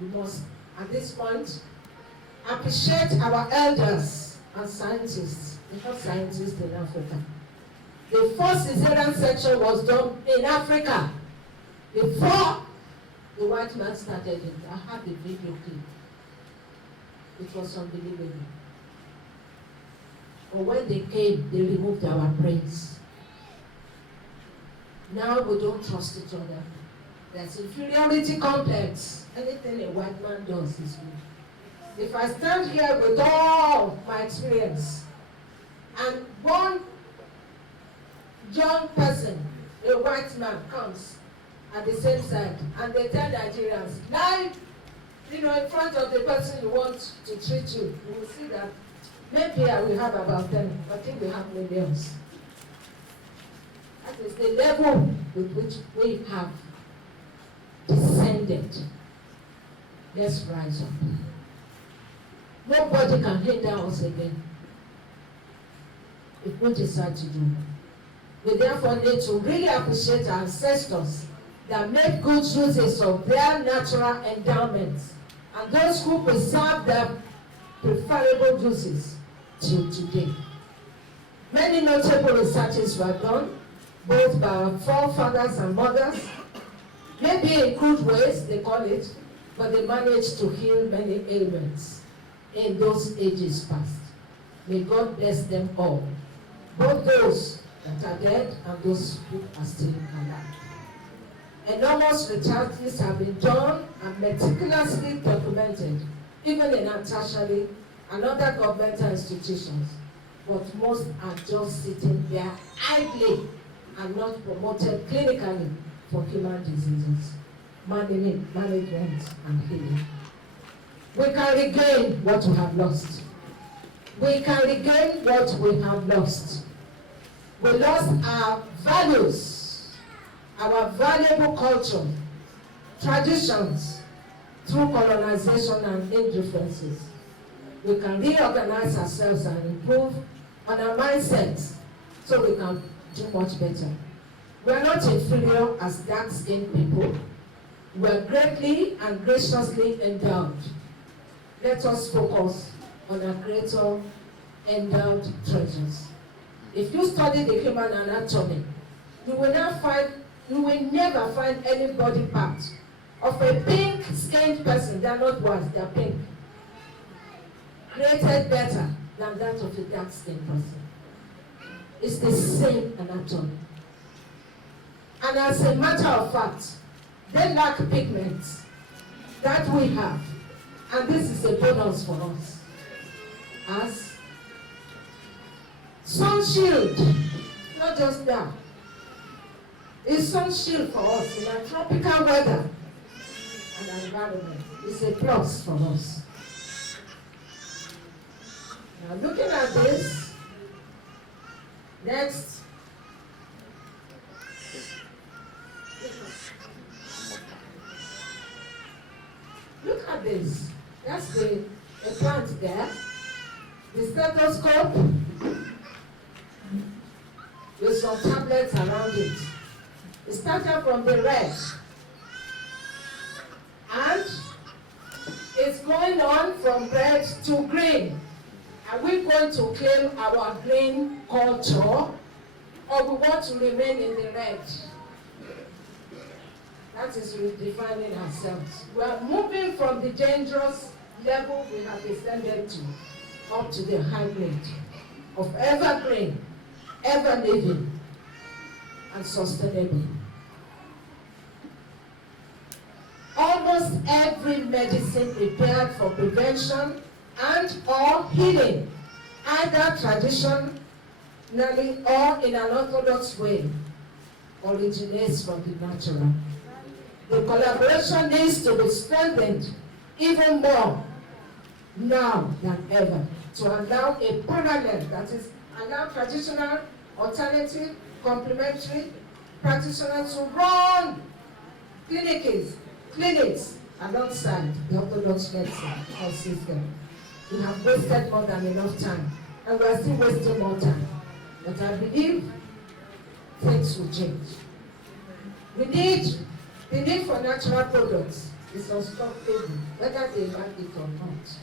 We must, at this point, appreciate our elders and scientists. We have scientists in Africa. The first cesarean section was done in Africa before the white man started it. I have the video clip. It was unbelievable. But when they came, they removed our brains. Now we don't trust each other. There's inferiority complex. Anything a white man does is good. If I stand here with all my experience and one young person, a white man, comes at the same side and they tell Nigerians, lie, in front of the person you want to treat you, you will see that maybe I will have about 10, but I think we have millions. That is the level with which we have descended. Let's rise up. Nobody can hinder us again if we decide to do. We therefore need to really appreciate our ancestors that made good uses of their natural endowments and those who preserve their preferable uses till today. Many notable researches were done, both by our forefathers and mothers, maybe in crude ways, they call it, but they managed to heal many ailments in those ages past. May God bless them all, both those that are dead and those who are still alive. Enormous researches have been done and meticulously documented, even in our tertiary and other governmental institutions, but most are just sitting there idly and not promoted clinically for human diseases, management and healing. We can regain what we have lost. We can regain what we have lost. We lost our values, our valuable culture, traditions, through colonization and indifferences. We can reorganize ourselves and improve on our mindsets so we can do much better. We are not inferior as dark-skinned people. We are greatly and graciously endowed. Let us focus on our greater endowed treasures. If you study the human anatomy, you will never find any body part of a pink-skinned person. They are not white, they are pink. Created better than that of a dark-skinned person. It's the same anatomy. And as a matter of fact, they lack pigments that we have. And this is a bonus for us. As sun shield, not just that. It's sun shield for us in our tropical weather and environment. It's a plus for us. Now looking at this, next. Look at this. That's the plant there. The stethoscope with some tablets around it. It started from the red. And it's going on from red to green. Are we going to claim our green culture, or we want to remain in the red? That is redefining ourselves. We are moving from the dangerous level we have descended to up to the high grade of evergreen, ever living, and sustainable. Almost every medicine prepared for prevention and or healing, either traditionally or in an orthodox way, originates from the natural. The collaboration needs to be strengthened even more now than ever to allow a parallel, that is, allow traditional, alternative, complementary practitioners to run clinics alongside the orthodox medicine system. We have wasted more than enough time, and we are still wasting more time. But I believe things will change. We need the need for natural products is unstoppable, whether they like it or not.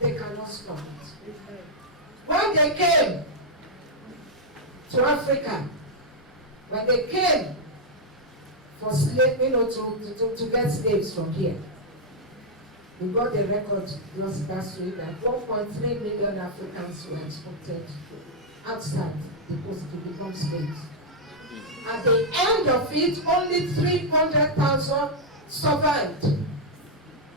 They cannot stop it. When they came to Africa, when they came for slave, to get slaves from here, we got the record last week that 1.3 million Africans were exported outside the coast to become slaves. At the end of it, only 300,000 survived.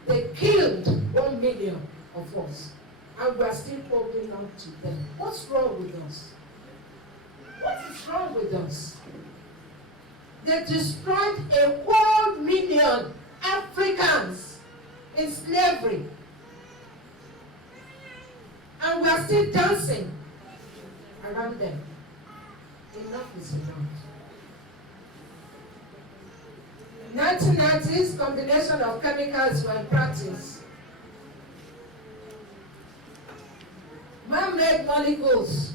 They killed 1 million of us, and we are still holding on to them. What's wrong with us? What is wrong with us? They destroyed a whole million Africans in slavery, and we are still dancing around them. Enough is enough. 1990s, combination of chemicals were in practice. Man-made molecules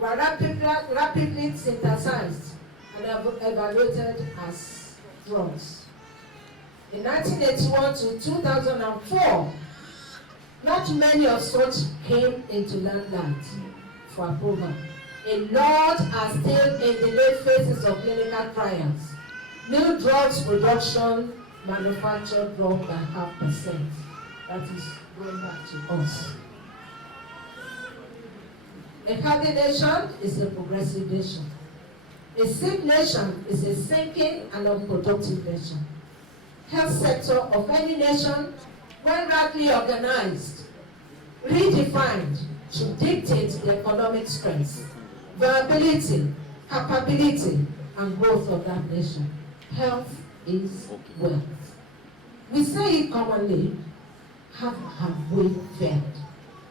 were rapidly synthesized and evaluated as drugs. In 1981 to 2004, not many of such came into limelight for approval. A lot are still in the late phases of clinical trials. New drugs production manufactured wrong by 0.5%. That is going back to us. A healthy nation is a progressive nation. A sick nation is a sinking and unproductive nation. Health sector of any nation, when rightly organized, redefined, should dictate the economic strength, viability, capability, and growth of that nation. Health is wealth. We say it commonly, how have we fared?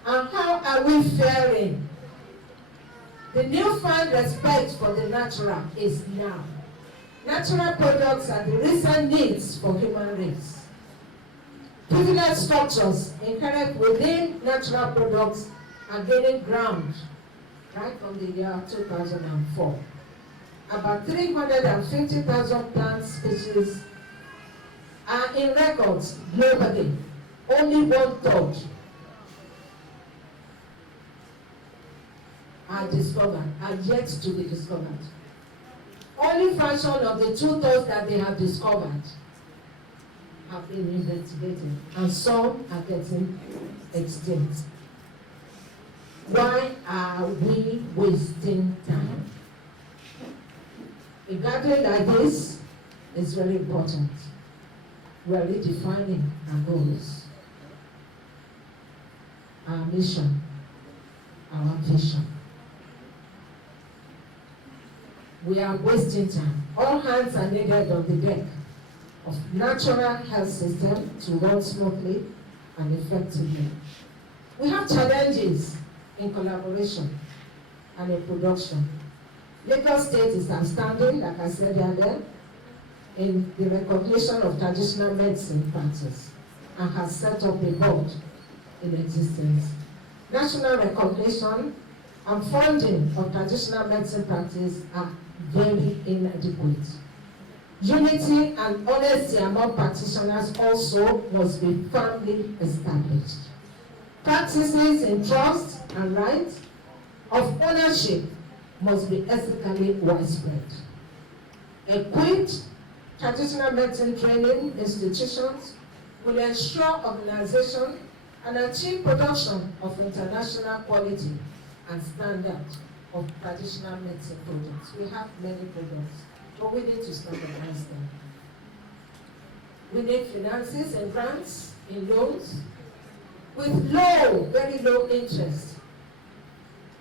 And how are we faring? The newfound respect for the natural is now. Natural products are the recent needs for human race. Privileged structures inherent within natural products are gaining ground right from the year 2004. About 350,000 plant species are in records globally. Only 1/3 are discovered, are yet to be discovered. Only fraction of the 2/3 that they have discovered have been investigated, and some are getting extinct. Why are we wasting time? A gathering like this is very important. We are redefining our goals, our mission, our vision. We are wasting time. All hands are needed on the deck of natural health system to run smoothly and effectively. We have challenges in collaboration and in production. Lagos State is outstanding, like I said earlier, in the recognition of traditional medicine practice and has set up a board in existence. National recognition and funding of traditional medicine practice are very inadequate. Unity and honesty among practitioners also must be firmly established. Practices in trust and right of ownership must be ethically widespread. Equipped traditional medicine training institutions will ensure organization and achieve production of international quality and standard of traditional medicine products. We have many products, but we need to standardize them. We need finances and grants in loans with low, very low interest.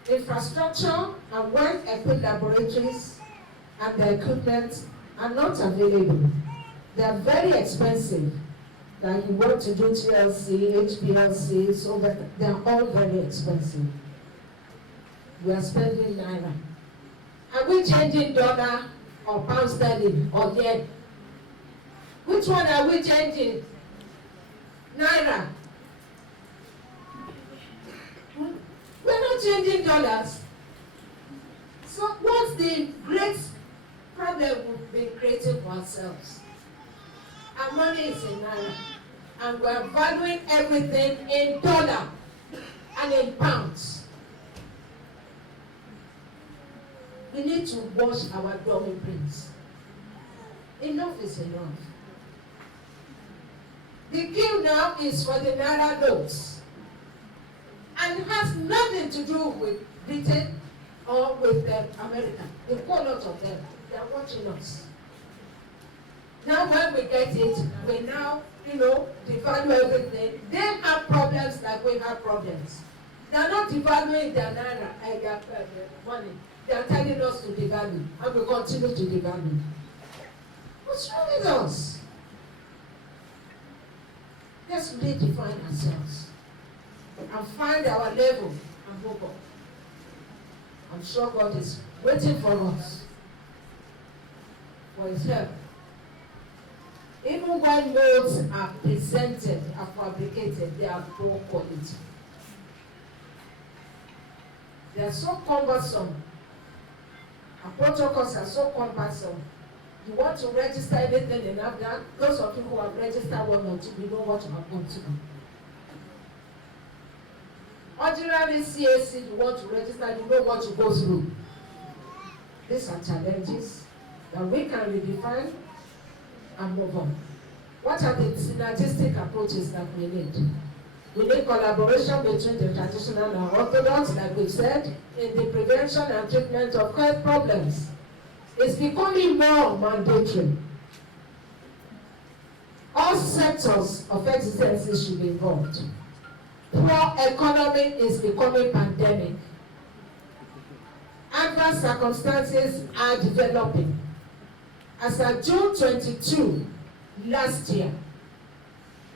Infrastructure and well-equipped laboratories and the equipment are not available. They are very expensive. Like you want to do TLC, HPLC, so that they are all very expensive. We are spending naira. Are we changing dollar or pound sterling or yen? Which one are we changing? Naira. We're not changing dollars. So what's the great problem we've been creating for ourselves? Our money is in naira, and we are valuing everything in dollar and in pounds. We need to wash our dummy brains. Enough is enough. The queue now is for the naira notes, and it has nothing to do with Britain or with America. A whole lot of them, they are watching us. Now when we get it, we now, devalue everything. They have problems like we have problems. They are not devaluing their naira, their money. They are telling us to devalue, and we continue to devalue. What's wrong with us? Let's redefine ourselves and find our level and move on. I'm sure God is waiting for us, for His help. Even when notes are presented, are fabricated, they are poor quality. They are so cumbersome. Our protocols are so cumbersome. You want to register anything in that, those of you who have registered one or two, you know what you are going to do. Ordinary CAC, you want to register, you know what you go through. These are challenges that we can redefine and move on. What are the synergistic approaches that we need? We need collaboration between the traditional and orthodox, like we've said, in the prevention and treatment of health problems. It's becoming more mandatory. All sectors of existence should be involved. Poor economy is becoming pandemic. Adverse circumstances are developing. As of June 22 last year,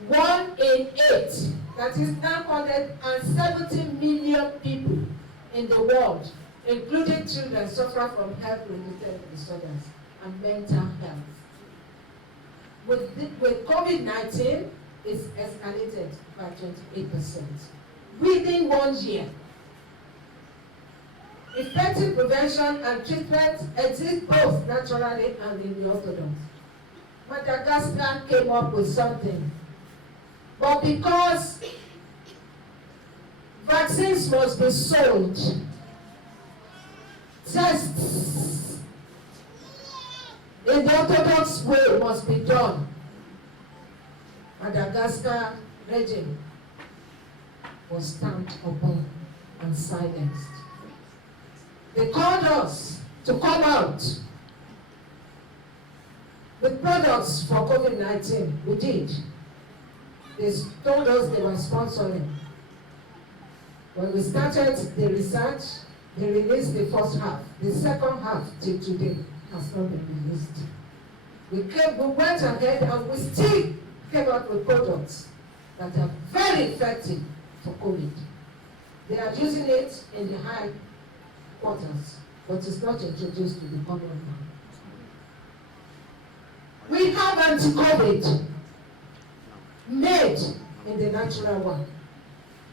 1 in 8, that is 970 million people in the world, including children, suffer from health-related disorders and mental health. With COVID-19, it's escalated by 28% within 1 year. Effective prevention and treatment exist both naturally and in the orthodox. Madagascar came up with something, but because vaccines must be sold, tests in the orthodox way must be done. Madagascar regime was stamped upon and silenced. They called us to come out with products for COVID-19. We did. They told us they were sponsoring. When we started the research, they released the first half. The second half till today has not been released. We went ahead and we still came up with products that are very effective for COVID. They are using it in the high quarters, but it's not introduced to the common man. We have anti-COVID made in the natural one.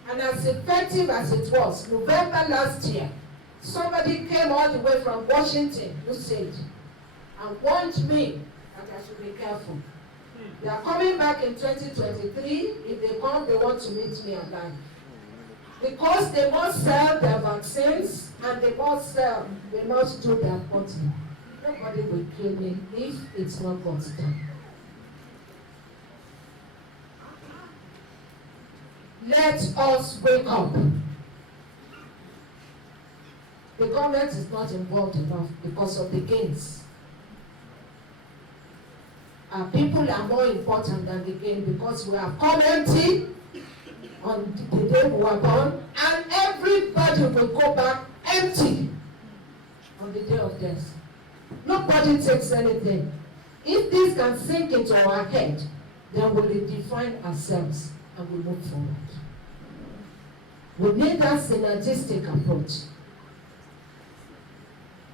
And as effective as it was, November last year, somebody came all the way from Washington, who said, and warned me that I should be careful. They are coming back in 2023. If they come, they want to meet me alive. Because they must sell their vaccines and they must do their bottle. Nobody will kill me if it's not God's time. Let us wake up. The government is not involved enough because of the gains. Our people are more important than the gain because we have come empty on the day we were born, and everybody will go back empty on the day of death. Nobody takes anything. If this can sink into our head, then we will define ourselves and we move forward. We need that synergistic approach.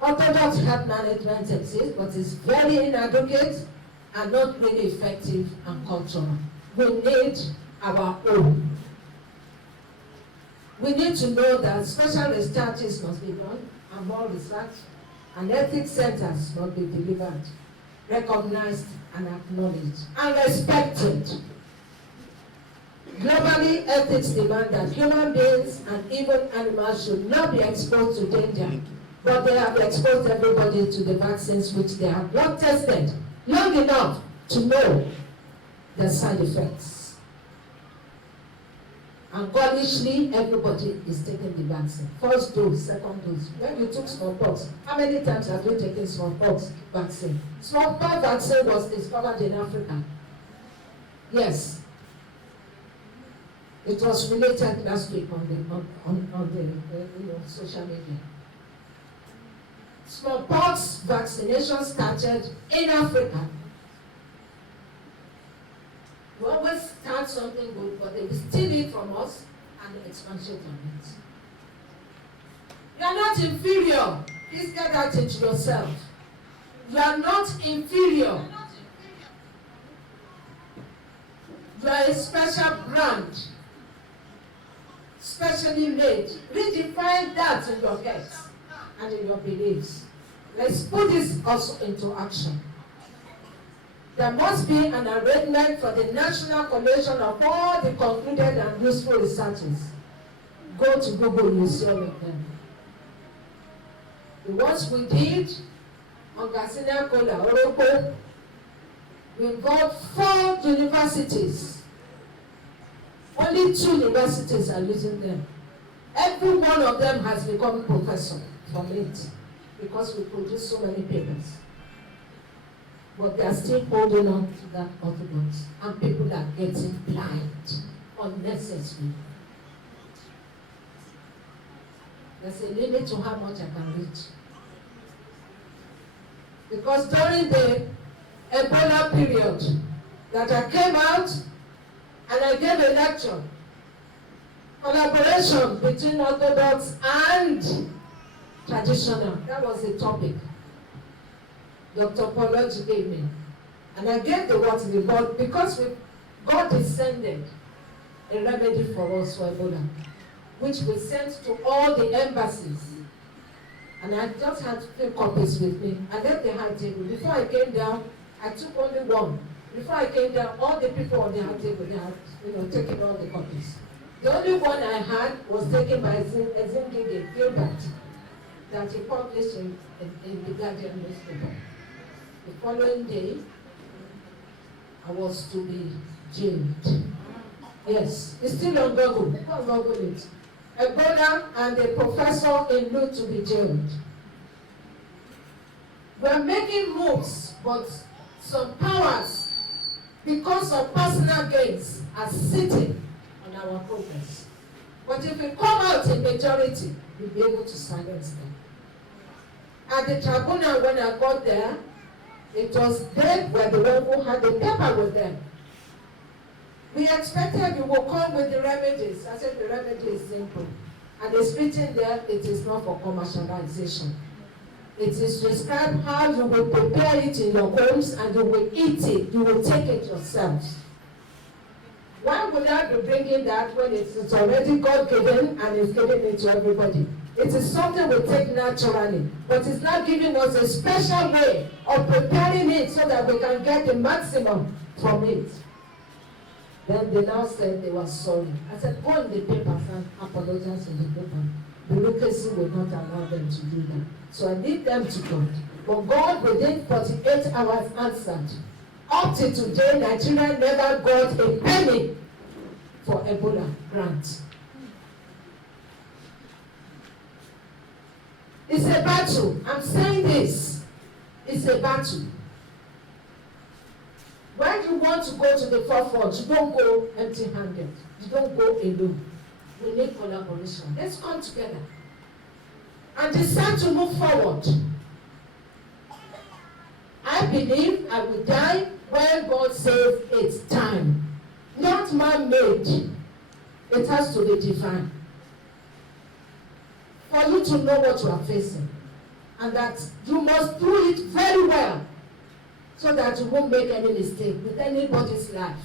Orthodox health management exists, but it's very inadequate and not really effective and cultural. We need our own. We need to know that special researches must be done, and more research, and ethics centers must be delivered, recognized, and acknowledged and respected. Globally, ethics demand that human beings and even animals should not be exposed to danger, but they have exposed everybody to the vaccines which they have not tested long enough to know the side effects. And gollishly, everybody is taking the vaccine. First dose, second dose. When you took smallpox, how many times have you taken smallpox vaccine? Smallpox vaccine was discovered in Africa. Yes. It was related last week on the social media. Smallpox vaccination started in Africa. We always start something good, but they will steal it from us and expatiate on it. You are not inferior. Please get that into yourself. You are not inferior. You are a special brand, specially made. Redefine that in your heads and in your beliefs. Let's put this also into action. There must be an arrangement for the national collation of all the concluded and useful researches. Go to Google, you see all of them. The ones we did on Garcinia Cola, Oropo, we involved 4 universities. Only 2 universities are using them. Every one of them has become a professor from it because we produce so many papers. But they are still holding on to that orthodox, and people are getting blind unnecessarily. There's a limit to how much I can reach. Because during the Ebola period that I came out and I gave a lecture, collaboration between orthodox and traditional, that was the topic Dr. Paulogy gave me. And I gave the word to the board because God descended a remedy for us for Ebola, which we sent to all the embassies. And I just had 2 copies with me. I left the high table. Before I came down, I took only 1. Before I came down, all the people on the high table, they had taken all the copies. The only one I had was taken by Ezingige Gilbert, that he published in the Guardian newspaper. The following day, I was to be jailed. Yes, it's still on Google. Go on Google it. Ebola and a professor in Lu to be jailed. We are making moves, but some powers, because of personal gains, are sitting on our progress. But if we come out in majority, we'll be able to silence them. At the tribunal, when I got there, it was they were the one who had the paper with them. We expected you will come with the remedies. I said the remedy is simple. And it's written there, it is not for commercialization. It is described how you will prepare it in your homes and you will eat it. You will take it yourselves. Why would I be bringing that when it's already God-given and it's given it to everybody? It is something we take naturally, but it's not giving us a special way of preparing it so that we can get the maximum from it. Then they now said they were sorry. I said, go in the papers and apologize in the paper. Bureaucracy will not allow them to do that. So I leave them to God. But God within 48 hours answered. Up to today, Nigeria never got a penny for Ebola grant. It's a battle. I'm saying this. It's a battle. When you want to go to the forefront, you don't go empty-handed. You don't go alone. We need collaboration. Let's come together and decide to move forward. I believe I will die when God says it's time. Not man-made. It has to be divine. For you to know what you are facing. And that you must do it very well so that you won't make any mistake with anybody's life.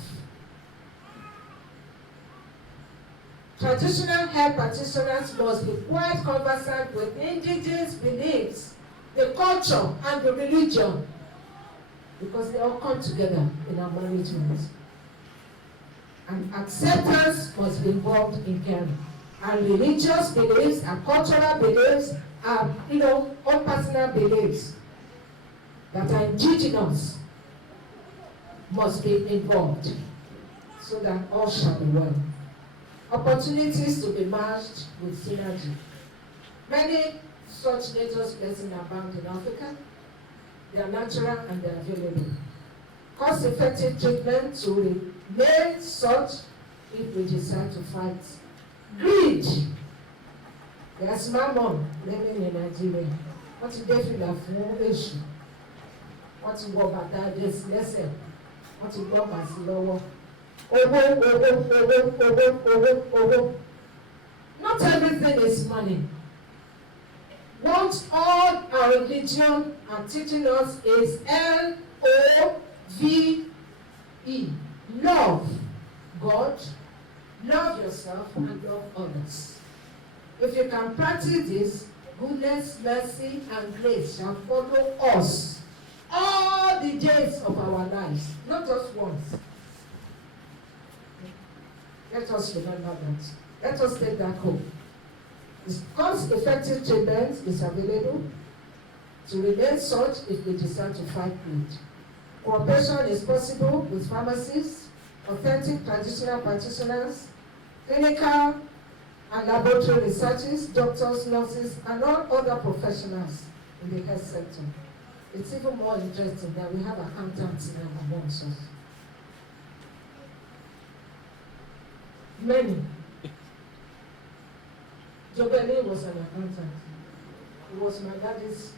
Traditional health practitioners must be quite conversant with indigenous beliefs, the culture, and the religion. because they all come together in our management. And acceptance must be involved in caring. Our religious beliefs, our cultural beliefs, our own personal beliefs that are indigenous must be involved so that all shall be well. Opportunities to be matched with synergy. Many such nature's blessings abound in Africa. They are natural and they are available. Cost-effective treatment to remain such if we decide to fight greed. There's mammon living in Nigeria. Wọ́n ti dé fìlà fún èṣù. Wọ́n ti wọ bàtà lẹ́sẹ̀. Wọ́n ti gbọ́ bàtì lọ́wọ́. Owó. Not everything is money. What all our religion are teaching us is LOVE. Love God, love yourself, and love others. If you can practice this, goodness, mercy, and grace shall follow us all the days of our lives, not just once. Let us remember that. Let us take that home. Cost-effective treatment is available to remain such if we decide to fight greed. Cooperation is possible with pharmacists, authentic traditional practitioners, clinical and laboratory researchers, doctors, nurses, and all other professionals in the health sector. It's even more interesting that we have accountants now amongst us. Many. Jobeli was an accountant. He was my daddy's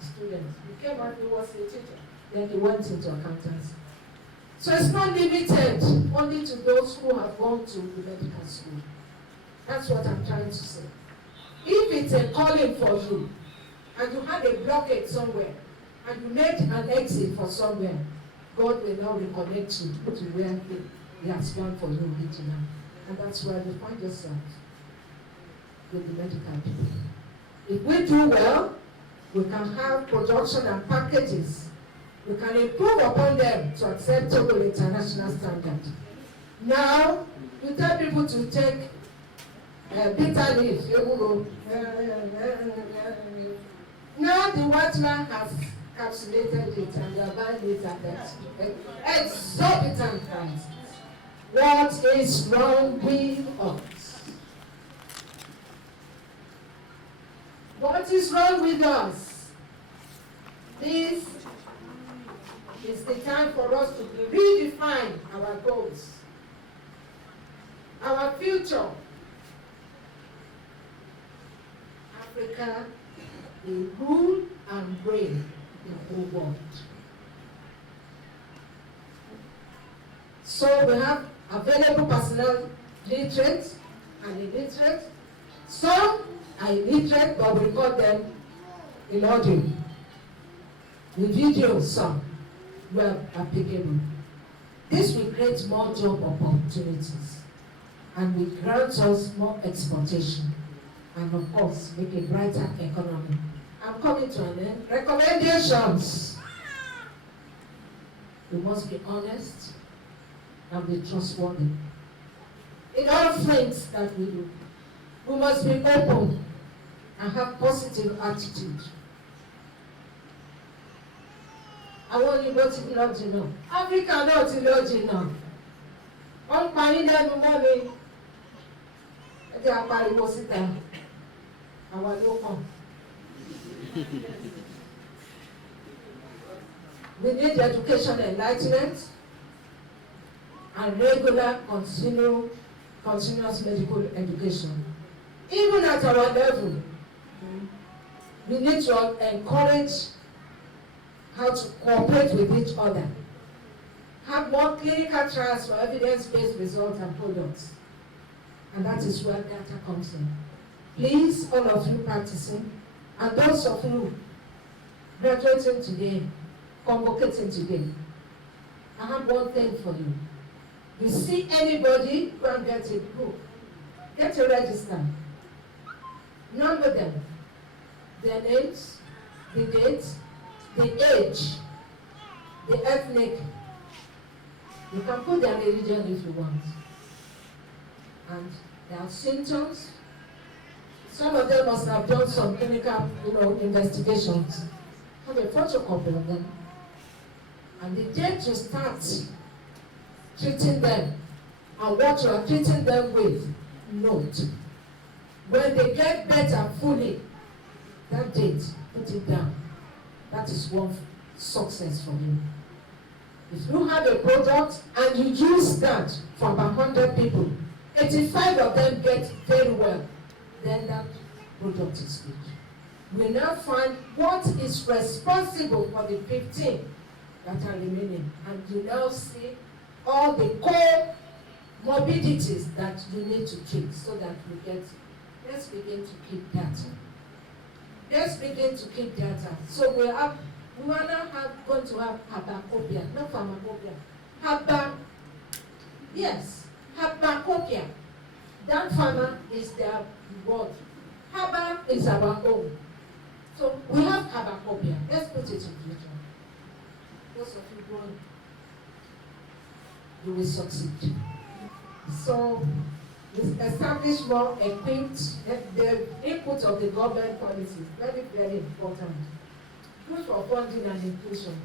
student. He came out, he was a teacher. Then he went into accountancy. So it's not limited only to those who have gone to the medical school. That's what I'm trying to say. If it's a calling for you, and you had a blockade somewhere, and you made an exit for somewhere, God will now reconnect you to where He has planned for you originally. And that's where you find yourself with the medical people. If we do well, we can have production and packages. We can improve upon them to accept Togo international standard. Now, you tell people to take bitter leaf. Now the white man has capsulated it and they are buying it at exorbitant prices. What is wrong with us? What is wrong with us? This is the time for us to redefine our goals, our future. Africa will rule and reign the whole world. So we have available personnel, literate and illiterate. Some are illiterate, but we call them in audio. The video, some were applicable. This will create more job opportunities and will grant us more exportation and, of course, make a brighter economy. I'm coming to an end. Recommendations. We must be honest and be trustworthy in all things that we do. We must be open and have positive attitude. Àwọn òyìnbó ti lọ jìnnà. Áfíríkà náà ti lọ jìnnà. Wọ́n ń parí lẹ́nu mọ́ mi. Ẹ jẹ́ apariwo síta. Àwa ló kàn. We need education enlightenment and regular continuous medical education. Even at our level, we need to encourage how to cooperate with each other. Have more clinical trials for evidence-based results and products. And that is where data comes in. Please, all of you practicing, and those of you graduating today, convocating today, I have one thing for you. You see anybody, go and get a book. Get a register. Number them. Their names, the dates, the age, the ethnic, you can put their religion if you want. And there are symptoms. Some of them must have done some clinical, investigations. Have a photocopy of them. And the day to start treating them and what you are treating them with, note. When they get better fully, that date, put it down. That is one success for you. If you have a product and you use that for about 100 people, 85 of them get very well, then that product is good. We now find what is responsible for the 15 that are remaining, and you now see all the comorbidities that you need to treat so that we get. Let's begin to keep data. Let's begin to keep data. So we are now going to have Habacopia, not pharmacopoeia. Yes, Habacopia. That pharma is their word. Haba is our own. So we have Habacopia. Let's put it in future. Those of you going, you will succeed. So we establish more equipped, the input of the government policies, very, very important. Good for funding and inclusion.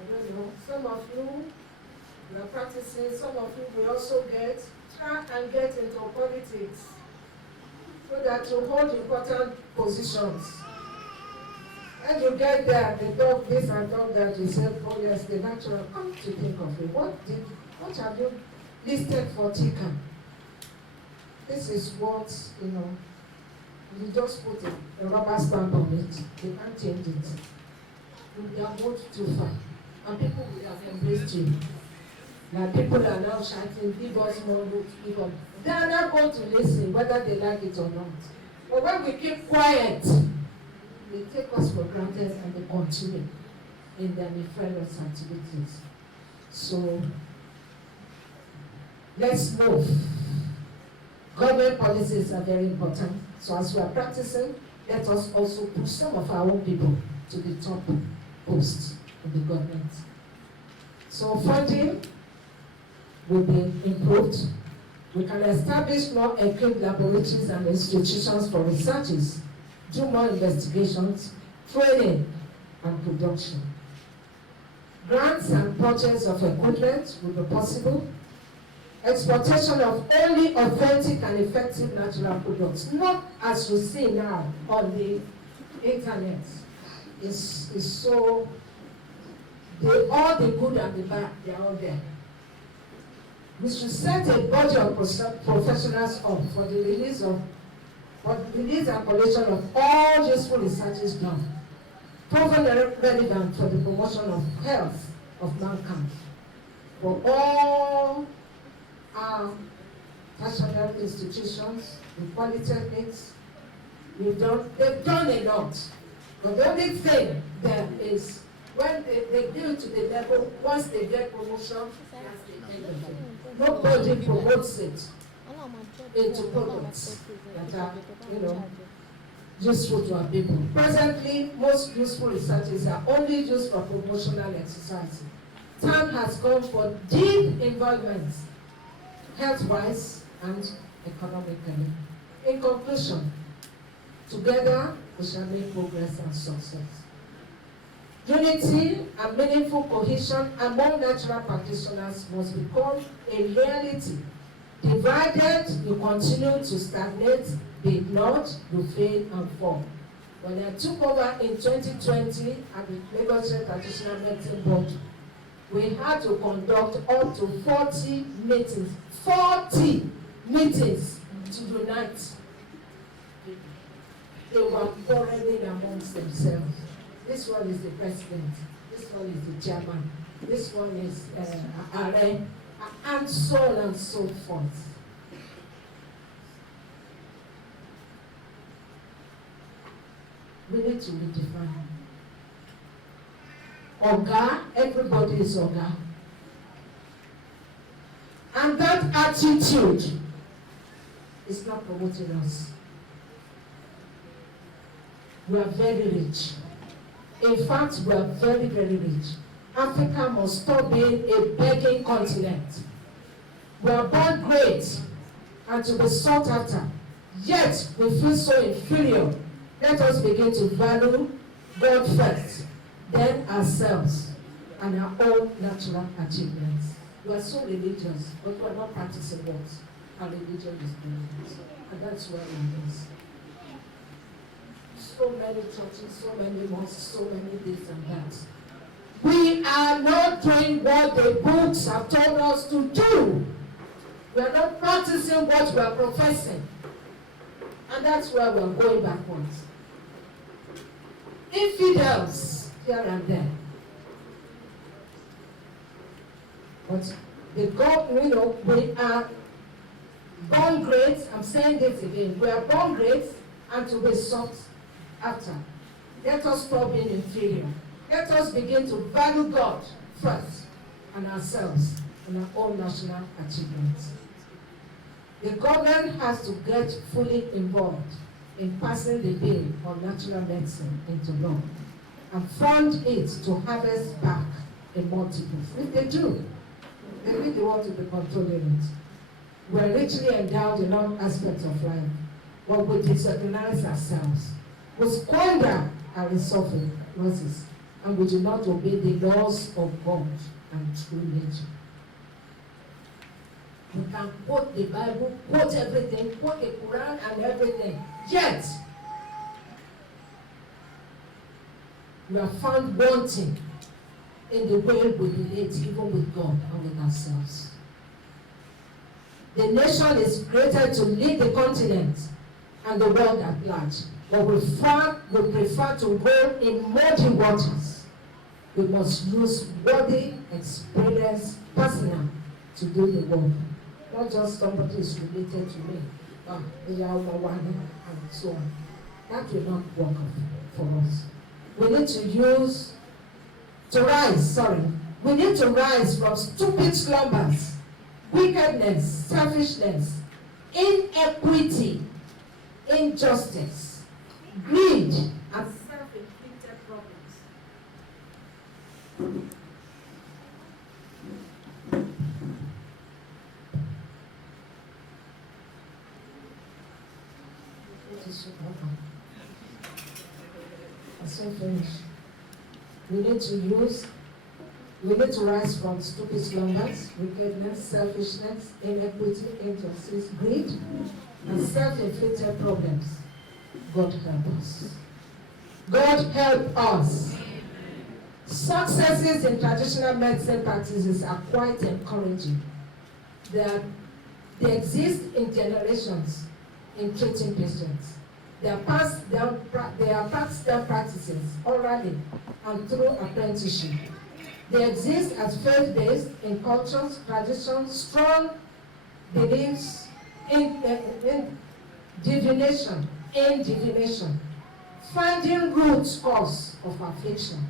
I don't know, some of you are practicing, some of you will also try and get into politics so that you hold important positions. And you get there, they talk this and talk that, you say, oh yes, the natural, come to think of it. What have you listed for TICA? This is what, you just put a rubber stamp on it. You can't change it. You have moved too far. And people will have embraced you. Now people are now shouting, give us more votes, give us. They are not going to listen whether they like it or not. But when we keep quiet, they take us for granted and they continue in their nefarious activities. So let's move. Government policies are very important. So as we are practicing, let us also push some of our own people to the top posts of the government. So funding will be improved. We can establish more equipped laboratories and institutions for researchers, do more investigations, training, and production. Grants and purchase of equipment will be possible. Exportation of only authentic and effective natural products, not as we see now on the internet, is so, all the good and the bad, they are all there. We should set a body of professionals up for the release and collection of all useful researches done, proven relevant for the promotion of health of mankind. For all our tertiary institutions, the polytechnics, they've done a lot. But the only thing there is when they build to the level, once they get promotion, that's the end of it. Nobody promotes it into products that are, useful to our people. Presently, most useful researches are only used for promotional exercise. Time has come for deep involvement, health-wise and economically. In conclusion, together we shall make progress and success. Unity and meaningful cohesion among natural practitioners must become a reality. Divided, you continue to stagnate, be ignored, you fail and fall. When I took over in 2020 at the Lagos State Practitioner Medicine Board, we had to conduct up to 40 meetings. 40 meetings to unite. They were quarreling amongst themselves. This one is the president, this one is the chairman, this one is Are, and so on and so forth. We need to redefine. Oga, everybody is Oga. And that attitude is not promoting us. We are very rich. In fact, we are very, very rich. Africa must stop being a begging continent. We are born great and to be sought after, yet we feel so inferior. Let us begin to value God first, then ourselves and our own natural achievements. We are so religious, but we are not practicing what our religion is doing. And that's where it is. So many churches, so many mosques, so many this and that. We are not doing what the books have told us to do. We are not practicing what we are professing. And that's where we are going backwards. Infidels here and there. But the God, we are born great. I'm saying this again. We are born great and to be sought after. Let us stop being inferior. Let us begin to value God first and ourselves and our own national achievements. The government has to get fully involved in passing the bill on natural medicine into law and fund it to harvest back in multiples. If they do, maybe they want to be controlling it. We are richly endowed in all aspects of life, but we disorganize ourselves. We squander our resources, and we do not obey the laws of God and true nature. We can quote the Bible, quote everything, quote the Quran and everything. Yet, we are found wanting in the way we relate even with God and with ourselves. The nation is created to lead the continent and the world at large, but we prefer to go in muddy waters. We must use worthy experience personal to do the work. Not just somebody is related to me, they are one and so on. That will not work for us. We need to rise from stupid slumbers, wickedness, selfishness, inequity, injustice, greed, and self-inflicted problems. We need to rise from stupid slumbers, wickedness, selfishness, inequity, injustice, greed, and self-inflicted problems. God help us. God help us. Successes in traditional medicine practices are quite encouraging. They exist in generations in treating patients. They are passed down practices orally and through apprenticeship. They exist as faith-based in cultures, traditions, strong beliefs in divination, finding root cause of affliction,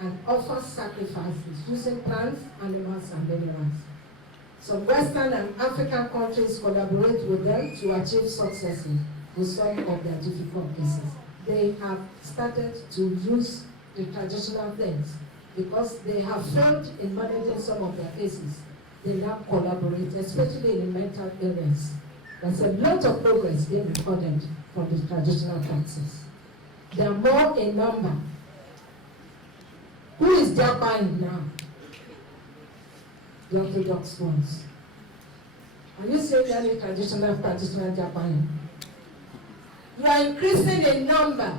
and offer sacrifices using plants, animals, and minerals. Some Western and African countries collaborate with them to achieve successes with some of their difficult cases. They have started to use the traditional things because they have failed in managing some of their cases. They now collaborate, especially in mental illness. There's a lot of progress being recorded from the traditional practice. They are more in number. Who is Japan now? The Orthodox ones. Are you saying any traditional practitioner Japan? You are increasing in number,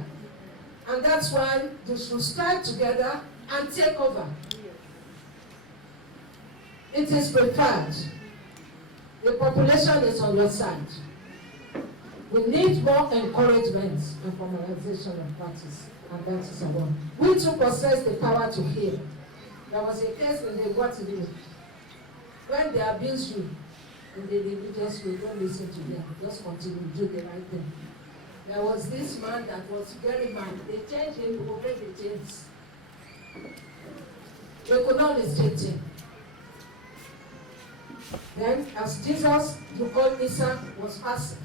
and that's why you should strive together and take over. It is prepared. The population is on your side. We need more encouragement and formalization of practice, and that is our one. We too possess the power to heal. There was a case in the Guatemala when they abuse you in the religious way. Don't listen to them. Just continue to do the right thing. There was this man that was very mad. They changed him to obey the chains. They could not restrict him. Then, as Jesus, who called Isa, was passing,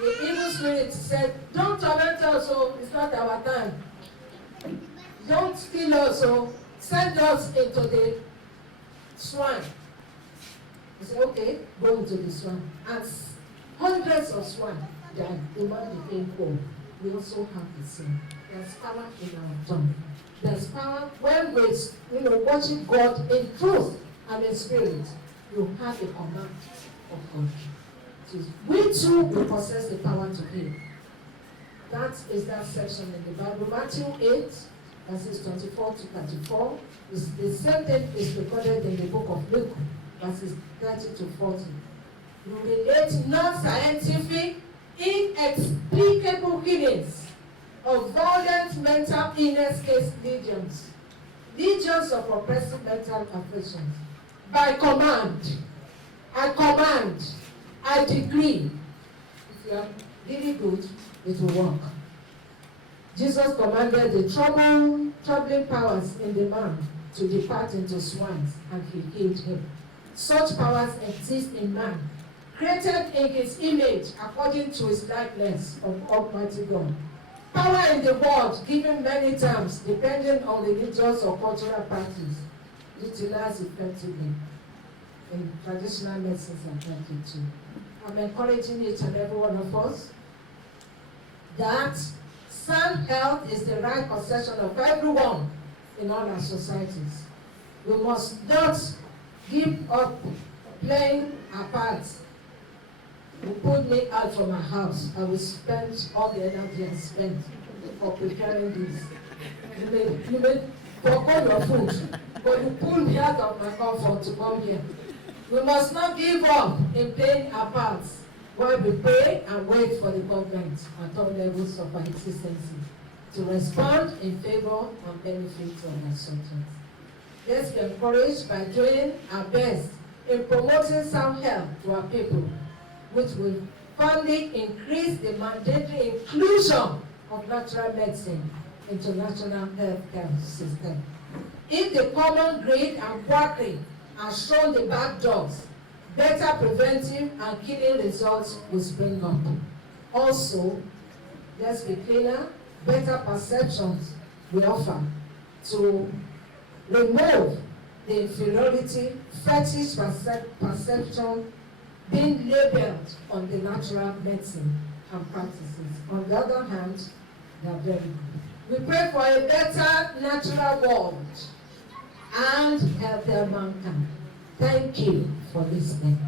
the evil spirit said, "Don't torment us, oh, it's not our time. Don't kill us, oh, send us into the swine. He said, okay, go into the swine. And hundreds of swine died. The man became poor. We also have the same. There's power in our tongue. There's power when we're worship God in truth and in spirit. You have the command of God. So we too will possess the power to heal. That is that section in the Bible. Matthew 8, verses 24 to 34. The same thing is recorded in the book of Luke, verses 30 to 40. You relate non-scientific, inexplicable healings of violent mental illness case legions of oppressive mental afflictions. By command, I decree. If you are really good, it will work. Jesus commanded the troubling powers in the man to depart into swines, and he healed him. Such powers exist in man, created in his image according to his likeness of Almighty God. Power in the world given many times depending on religious or cultural practice, utilized effectively in traditional medicines and practice too. I'm encouraging each and every one of us that sound health is the right possession of everyone in all our societies. We must not give up playing our part. You put me out from my house, I will spend all the energy I spent for preparing this. You may forgo your food, but you pull me out of my comfort to come here. We must not give up in playing our parts while we pray and wait for the government at all levels of our existence to respond in favor and benefit of our subjects. Let's be encouraged by doing our best in promoting sound health to our people, which will finally increase the mandatory inclusion of natural medicine into national healthcare system. If the common greed and quackery are shown the back doors, better preventive and killing results will spring up. Also, let's be cleaner, better perceptions we offer to remove the inferiority, fetish perception being labeled on the natural medicine and practices. On the other hand, they are very good. We pray for a better natural world and healthier mankind. Thank you for listening.